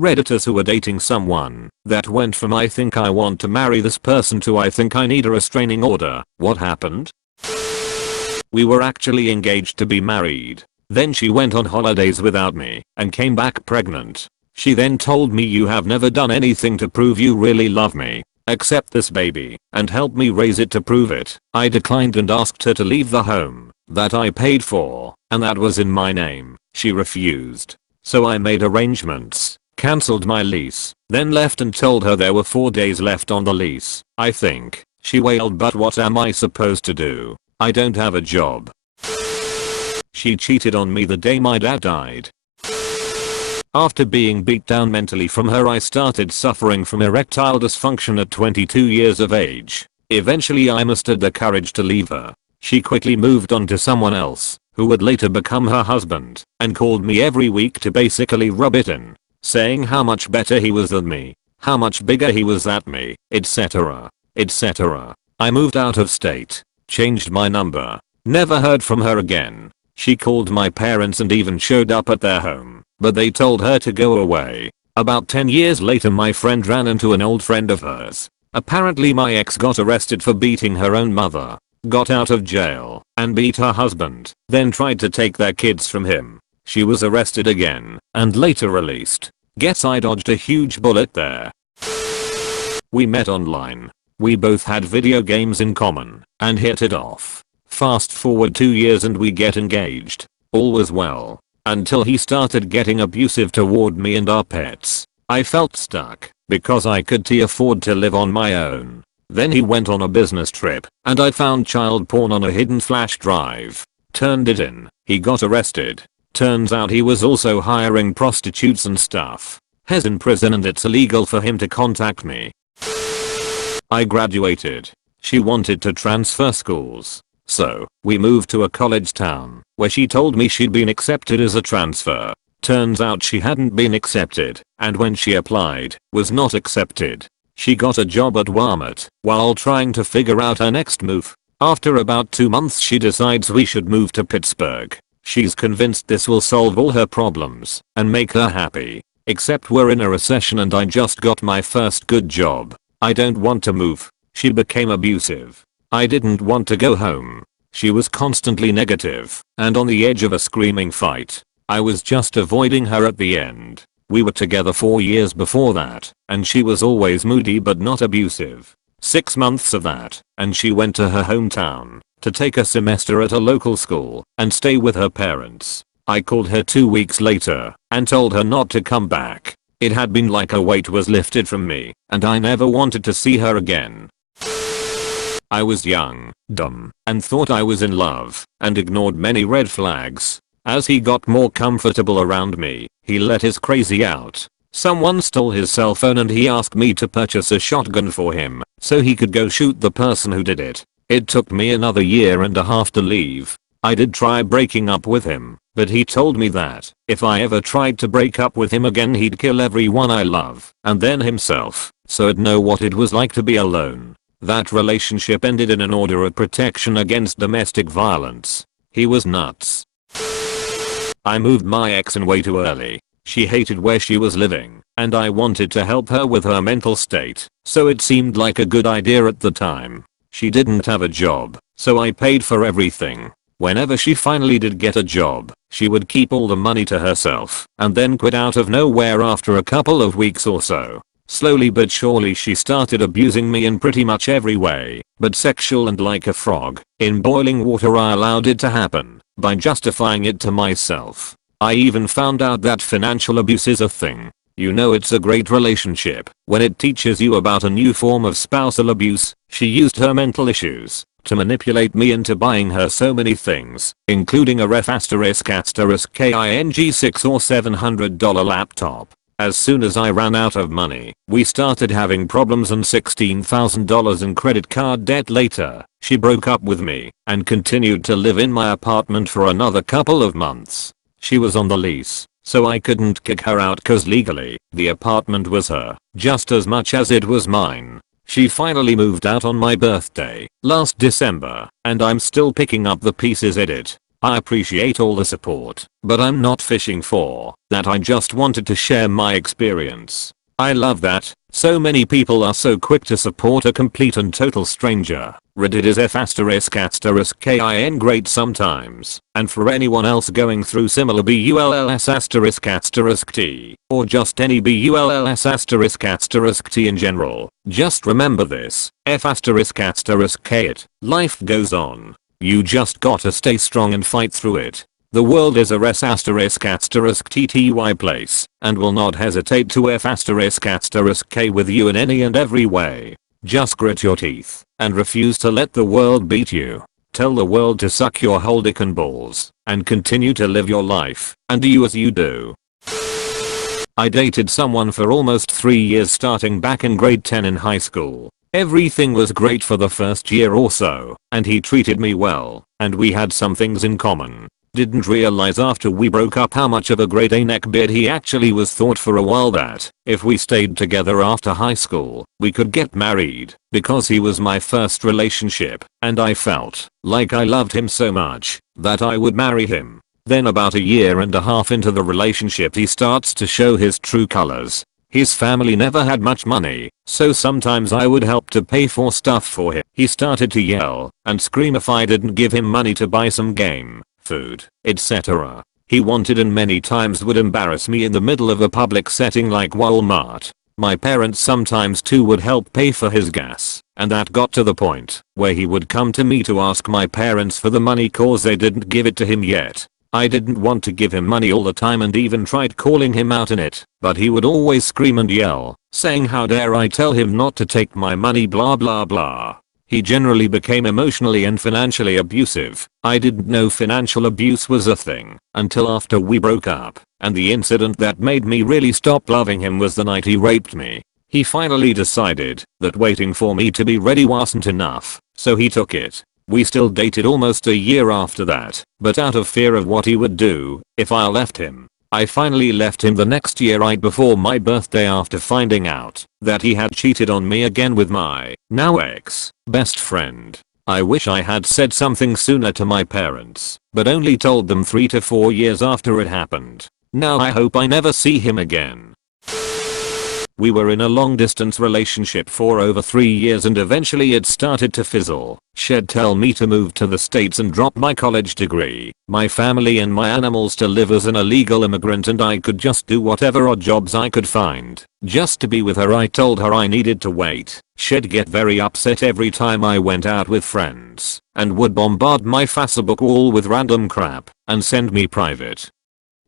Redditors who are dating someone that went from I think I want to marry this person to I think I need a restraining order. What happened? We were actually engaged to be married. Then she went on holidays without me and came back pregnant. She then told me you have never done anything to prove you really love me. Accept this baby and help me raise it to prove it. I declined and asked her to leave the home that I paid for and that was in my name. She refused. So I made arrangements, cancelled my lease, then left and told her there were 4 days left on the lease. I think she wailed, but what am I supposed to do? I don't have a job. She cheated on me the day my dad died. After being beat down mentally from her, I started suffering from erectile dysfunction at 22 years of age. Eventually I mustered the courage to leave her. She quickly moved on to someone else, who would later become her husband, and called me every week to basically rub it in, saying how much better he was than me, how much bigger he was at me, etc. etc. I moved out of state, changed my number, never heard from her again. She called my parents and even showed up at their home, but they told her to go away. About 10 years later my friend ran into an old friend of hers. Apparently my ex got arrested for beating her own mother, got out of jail, and beat her husband, then tried to take their kids from him. She was arrested again, and later released. Guess I dodged a huge bullet there. We met online. We both had video games in common, and hit it off. Fast forward 2 years and we get engaged. All was well. Until he started getting abusive toward me and our pets. I felt stuck, because I could afford to live on my own. Then he went on a business trip, and I found child porn on a hidden flash drive. Turned it in. He got arrested. Turns out he was also hiring prostitutes and stuff. He's in prison and it's illegal for him to contact me. I graduated. She wanted to transfer schools. So, we moved to a college town, where she told me she'd been accepted as a transfer. Turns out she hadn't been accepted, and when she applied, was not accepted. She got a job at Walmart, while trying to figure out her next move. After about 2 months she decides we should move to Pittsburgh. She's convinced this will solve all her problems, and make her happy. Except we're in a recession and I just got my first good job. I don't want to move. She became abusive. I didn't want to go home. She was constantly negative, and on the edge of a screaming fight. I was just avoiding her at the end. We were together 4 years before that, and she was always moody but not abusive. 6 months of that, and she went to her hometown to take a semester at a local school and stay with her parents. I called her 2 weeks later and told her not to come back. It had been like a weight was lifted from me, and I never wanted to see her again. I was young, dumb, and thought I was in love, and ignored many red flags. As he got more comfortable around me, he let his crazy out. Someone stole his cell phone and he asked me to purchase a shotgun for him, so he could go shoot the person who did it. It took me another 1.5 years to leave. I did try breaking up with him, but he told me that if I ever tried to break up with him again he'd kill everyone I love, and then himself, so I'd know what it was like to be alone. That relationship ended in an order of protection against domestic violence. He was nuts. I moved my ex in way too early. She hated where she was living, and I wanted to help her with her mental state, so it seemed like a good idea at the time. She didn't have a job, so I paid for everything. Whenever she finally did get a job, she would keep all the money to herself, and then quit out of nowhere after a couple of weeks or so. Slowly but surely she started abusing me in pretty much every way, but sexual and like a frog in boiling water. I allowed it to happen by justifying it to myself. I even found out that financial abuse is a thing. You know it's a great relationship when it teaches you about a new form of spousal abuse. She used her mental issues to manipulate me into buying her so many things, including a ref **king $600 or $700 laptop. As soon as I ran out of money, we started having problems and $16,000 in credit card debt later. She broke up with me and continued to live in my apartment for another couple of months. She was on the lease, so I couldn't kick her out cause legally, the apartment was her, just as much as it was mine. She finally moved out on my birthday, last December, and I'm still picking up the pieces. Edit. I appreciate all the support, but I'm not fishing for that. I just wanted to share my experience. I love that so many people are so quick to support a complete and total stranger. Reddit is f***kin great sometimes, and for anyone else going through similar bulls***t, or just any bulls***t in general, just remember this, f***k it, life goes on. You just gotta stay strong and fight through it. The world is a res***tty place, and will not hesitate to f***k with you in any and every way. Just grit your teeth, and refuse to let the world beat you. Tell the world to suck your whole dick and balls, and continue to live your life, and do as you do. I dated someone for almost 3 years starting back in grade 10 in high school. Everything was great for the first year or so, and he treated me well, and we had some things in common. Didn't realize after we broke up how much of a grade A neckbeard he actually was. Thought for a while that if we stayed together after high school, we could get married, because he was my first relationship, and I felt like I loved him so much that I would marry him. Then about a year and a half into the relationship he starts to show his true colors. His family never had much money, so sometimes I would help to pay for stuff for him. He started to yell and scream if I didn't give him money to buy some game, food, etc. He wanted and many times would embarrass me in the middle of a public setting like Walmart. My parents sometimes too would help pay for his gas, and that got to the point where he would come to me to ask my parents for the money cause they didn't give it to him yet. I didn't want to give him money all the time and even tried calling him out in it, but he would always scream and yell, saying how dare I tell him not to take my money blah blah blah. He generally became emotionally and financially abusive. I didn't know financial abuse was a thing until after we broke up, and the incident that made me really stop loving him was the night he raped me. He finally decided that waiting for me to be ready wasn't enough, so he took it. We still dated almost a year after that, but out of fear of what he would do if I left him, I finally left him the next year right before my birthday after finding out that he had cheated on me again with my now ex best friend. I wish I had said something sooner to my parents, but only told them 3 to 4 years after it happened. Now I hope I never see him again. We were in a long distance relationship for over 3 years and eventually it started to fizzle. She'd tell me to move to the States and drop my college degree, my family and my animals to live as an illegal immigrant, and I could just do whatever odd jobs I could find just to be with her. I told her I needed to wait. She'd get very upset every time I went out with friends and would bombard my Facebook wall with random crap and send me private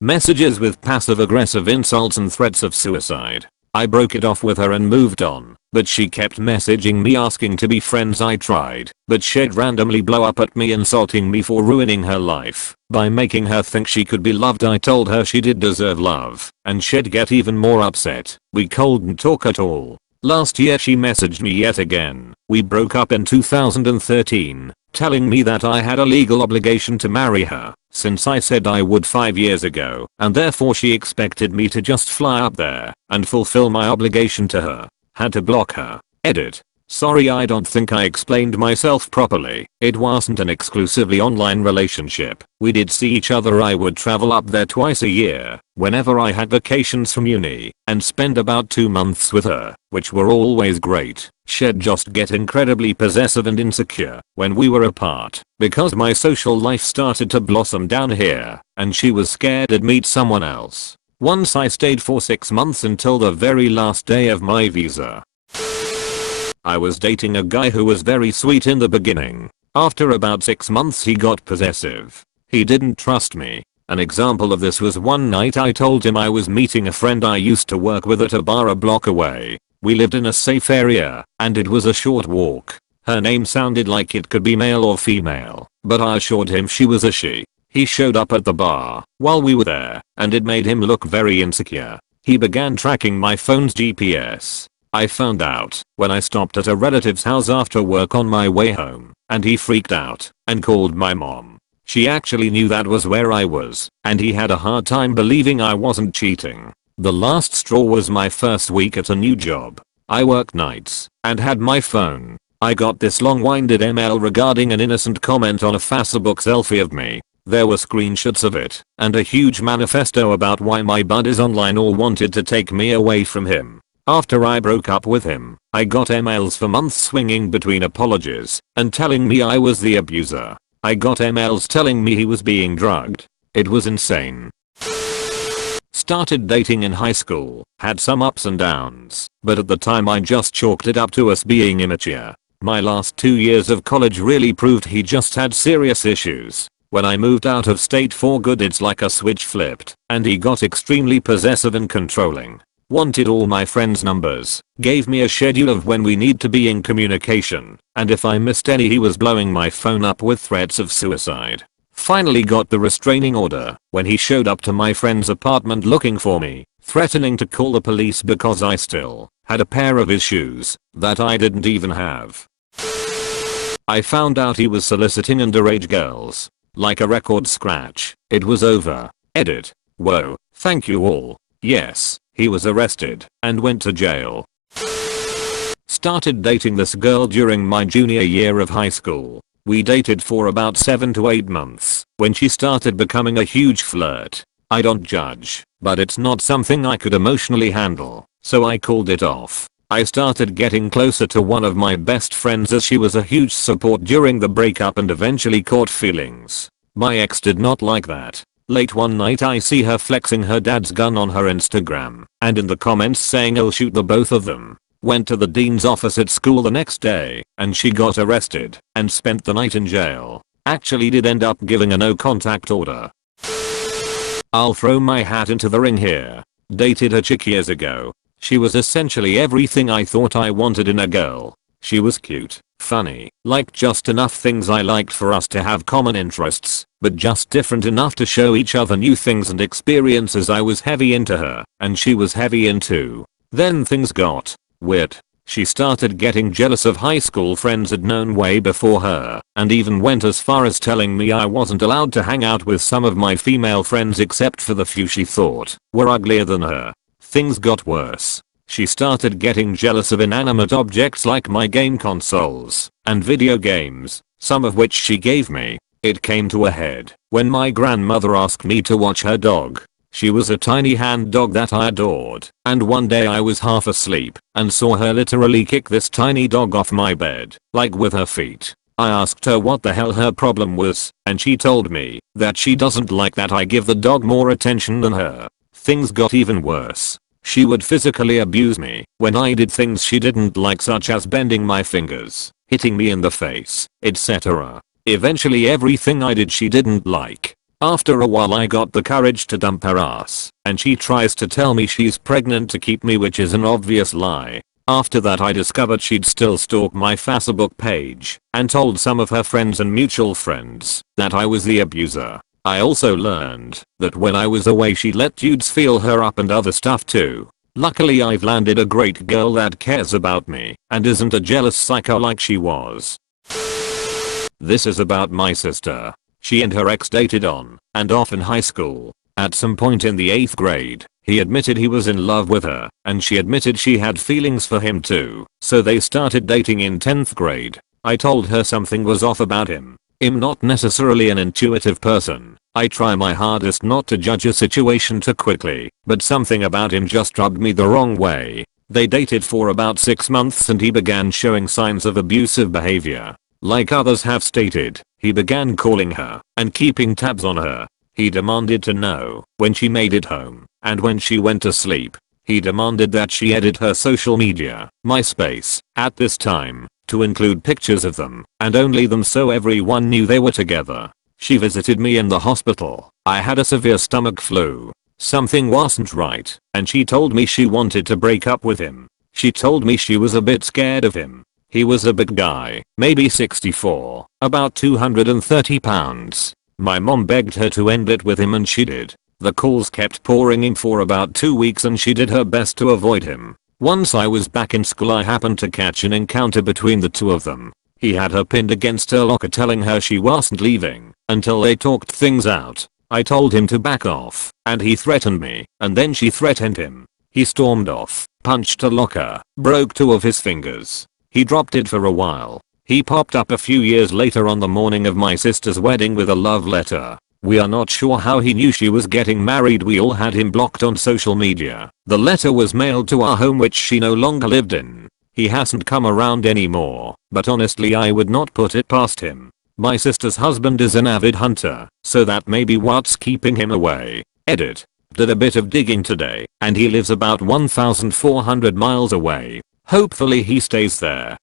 messages with passive aggressive insults and threats of suicide. I broke it off with her and moved on, but she kept messaging me asking to be friends. I tried, but she'd randomly blow up at me insulting me for ruining her life by making her think she could be loved. I told her she did deserve love, and she'd get even more upset. We couldn't talk at all. Last year she messaged me yet again. We broke up in 2013, telling me that I had a legal obligation to marry her, since I said I would 5 years ago, and therefore she expected me to just fly up there and fulfill my obligation to her. Had to block her. Edit. Sorry, I don't think I explained myself properly. It wasn't an exclusively online relationship. We did see each other. I would travel up there twice a year whenever I had vacations from uni and spend about 2 months with her, which were always great. She'd just get incredibly possessive and insecure when we were apart because my social life started to blossom down here and she was scared I'd meet someone else. Once I stayed for 6 months until the very last day of my visa. I was dating a guy who was very sweet in the beginning. After about 6 months he got possessive. He didn't trust me. An example of this was one night I told him I was meeting a friend I used to work with at a bar a block away. We lived in a safe area, and it was a short walk. Her name sounded like it could be male or female, but I assured him she was a she. He showed up at the bar while we were there, and it made him look very insecure. He began tracking my phone's GPS. I found out when I stopped at a relative's house after work on my way home, and he freaked out and called my mom. She actually knew that was where I was, and he had a hard time believing I wasn't cheating. The last straw was my first week at a new job. I worked nights and had my phone. I got this long-winded email regarding an innocent comment on a Facebook selfie of me. There were screenshots of it and a huge manifesto about why my buddies online all wanted to take me away from him. After I broke up with him, I got emails for months swinging between apologies and telling me I was the abuser. I got emails telling me he was being drugged. It was insane. Started dating in high school, had some ups and downs, but at the time I just chalked it up to us being immature. My last 2 years of college really proved he just had serious issues. When I moved out of state for good, it's like a switch flipped, and he got extremely possessive and controlling. Wanted all my friends' numbers, gave me a schedule of when we need to be in communication, and if I missed any he was blowing my phone up with threats of suicide. Finally got the restraining order when he showed up to my friend's apartment looking for me, threatening to call the police because I still had a pair of his shoes that I didn't even have. I found out he was soliciting underage girls. Like a record scratch. It was over. Edit. Whoa. Thank you all. Yes. He was arrested and went to jail. Started dating this girl during my junior year of high school. We dated for about 7 to 8 months when she started becoming a huge flirt. I don't judge, but it's not something I could emotionally handle, so I called it off. I started getting closer to one of my best friends as she was a huge support during the breakup and eventually caught feelings. My ex did not like that. Late one night I see her flexing her dad's gun on her Instagram and in the comments saying I'll shoot the both of them. Went to the dean's office at school the next day and she got arrested and spent the night in jail. Actually did end up giving a no contact order. I'll throw my hat into the ring here. Dated a chick years ago. She was essentially everything I thought I wanted in a girl. She was cute, funny, liked just enough things I liked for us to have common interests, but just different enough to show each other new things and experiences. I was heavy into her, and she was heavy into. Then things got weird. She started getting jealous of high school friends I'd known way before her, and even went as far as telling me I wasn't allowed to hang out with some of my female friends except for the few she thought were uglier than her. Things got worse. She started getting jealous of inanimate objects like my game consoles and video games, some of which she gave me. It came to a head when my grandmother asked me to watch her dog. She was a tiny hand dog that I adored, and one day I was half asleep and saw her literally kick this tiny dog off my bed, like with her feet. I asked her what the hell her problem was, and she told me that she doesn't like that I give the dog more attention than her. Things got even worse. She would physically abuse me when I did things she didn't like, such as bending my fingers, hitting me in the face, etc. Eventually everything I did she didn't like. After a while I got the courage to dump her ass, and she tries to tell me she's pregnant to keep me, which is an obvious lie. After that I discovered she'd still stalk my Facebook page and told some of her friends and mutual friends that I was the abuser. I also learned that when I was away she let dudes feel her up and other stuff too. Luckily I've landed a great girl that cares about me and isn't a jealous psycho like she was. This is about my sister. She and her ex dated on and off in high school. At some point in the 8th grade, he admitted he was in love with her and she admitted she had feelings for him too, so they started dating in 10th grade. I told her something was off about him. I'm not necessarily an intuitive person. I try my hardest not to judge a situation too quickly, but something about him just rubbed me the wrong way. They dated for about 6 months and he began showing signs of abusive behavior. Like others have stated, he began calling her and keeping tabs on her. He demanded to know when she made it home and when she went to sleep. He demanded that she edit her social media, MySpace, at this time, to include pictures of them and only them so everyone knew they were together. She visited me in the hospital. I had a severe stomach flu. Something wasn't right, and she told me she wanted to break up with him. She told me she was a bit scared of him. He was a big guy, maybe 64, about 230 pounds. My mom begged her to end it with him and she did. The calls kept pouring in for about 2 weeks and she did her best to avoid him. Once I was back in school I happened to catch an encounter between the two of them. He had her pinned against her locker telling her she wasn't leaving until they talked things out. I told him to back off and he threatened me and then she threatened him. He stormed off, punched her locker, broke 2 of his fingers. He dropped it for a while. He popped up a few years later on the morning of my sister's wedding with a love letter. We are not sure how he knew she was getting married. We all had him blocked on social media. The letter was mailed to our home which she no longer lived in. He hasn't come around anymore, but honestly I would not put it past him. My sister's husband is an avid hunter, so that may be what's keeping him away. Edit. Did a bit of digging today, and he lives about 1,400 miles away. Hopefully he stays there.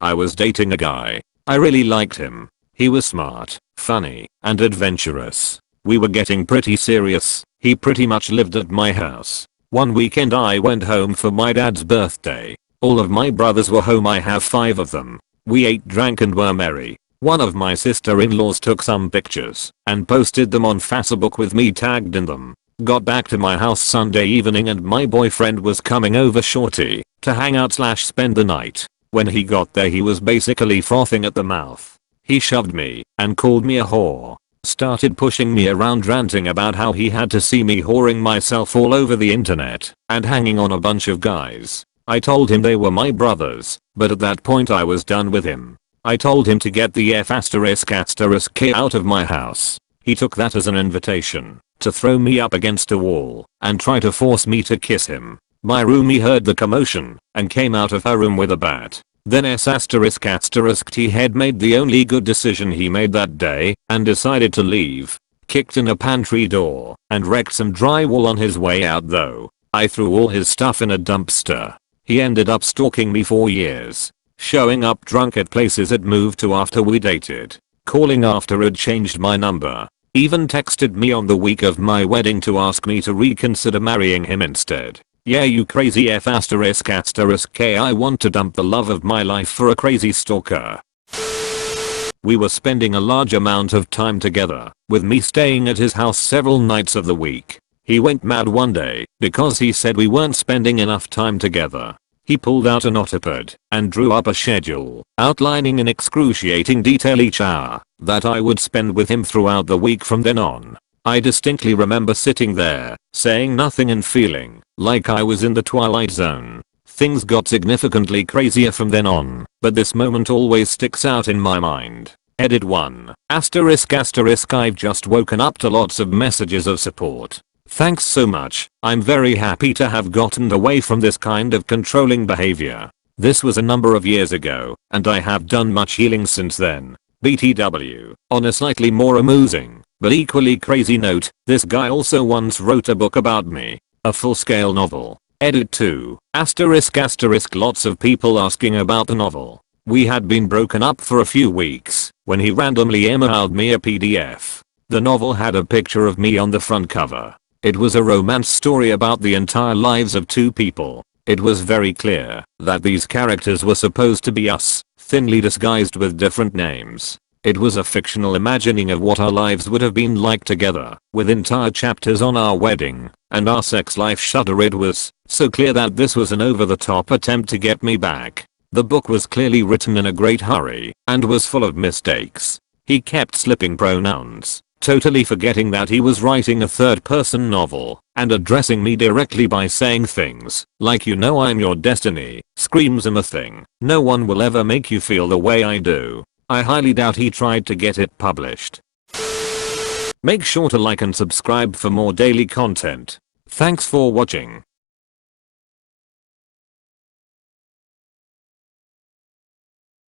I was dating a guy. I really liked him. He was smart, funny, and adventurous. We were getting pretty serious. He pretty much lived at my house. One weekend I went home for my dad's birthday. All of my brothers were home. I have 5 of them. We ate, drank, and were merry. One of my sister-in-laws took some pictures and posted them on Facebook with me tagged in them. Got back to my house Sunday evening and my boyfriend was coming over shorty to hang out / spend the night. When he got there he was basically frothing at the mouth. He shoved me and called me a whore. Started pushing me around, ranting about how he had to see me whoring myself all over the internet and hanging on a bunch of guys. I told him they were my brothers, but at that point I was done with him. I told him to get the F***K out of my house. He took that as an invitation to throw me up against a wall and try to force me to kiss him. My roomie heard the commotion and came out of her room with a bat. Then he had made the only good decision he made that day and decided to leave. Kicked in a pantry door and wrecked some drywall on his way out though. I threw all his stuff in a dumpster. He ended up stalking me for years. Showing up drunk at places I'd moved to after we dated. Calling after I'd changed my number. Even texted me on the week of my wedding to ask me to reconsider marrying him instead. Yeah, you crazy F***K, I want to dump the love of my life for a crazy stalker. We were spending a large amount of time together, with me staying at his house several nights of the week. He went mad one day because he said we weren't spending enough time together. He pulled out a notepad and drew up a schedule, outlining in excruciating detail each hour that I would spend with him throughout the week from then on. I distinctly remember sitting there, saying nothing and feeling like I was in the Twilight Zone. Things got significantly crazier from then on, but this moment always sticks out in my mind. Edit 1. ***** I've just woken up to lots of messages of support. Thanks so much. I'm very happy to have gotten away from this kind of controlling behavior. This was a number of years ago, and I have done much healing since then. BTW. On a slightly more amusing, but equally crazy note, this guy also once wrote a book about me. A full-scale novel. Edit 2. ***** Lots of people asking about the novel. We had been broken up for a few weeks when he randomly emailed me a PDF. The novel had a picture of me on the front cover. It was a romance story about the entire lives of 2 people. It was very clear that these characters were supposed to be us, thinly disguised with different names. It was a fictional imagining of what our lives would have been like together, with entire chapters on our wedding and our sex life. Shudder. It was so clear that this was an over-the-top attempt to get me back. The book was clearly written in a great hurry and was full of mistakes. He kept slipping pronouns, totally forgetting that he was writing a third-person novel, and addressing me directly by saying things like, "You know I'm your destiny." Screams I'm a thing. No one will ever make you feel the way I do. I highly doubt he tried to get it published. Make sure to like and subscribe for more daily content. Thanks for watching.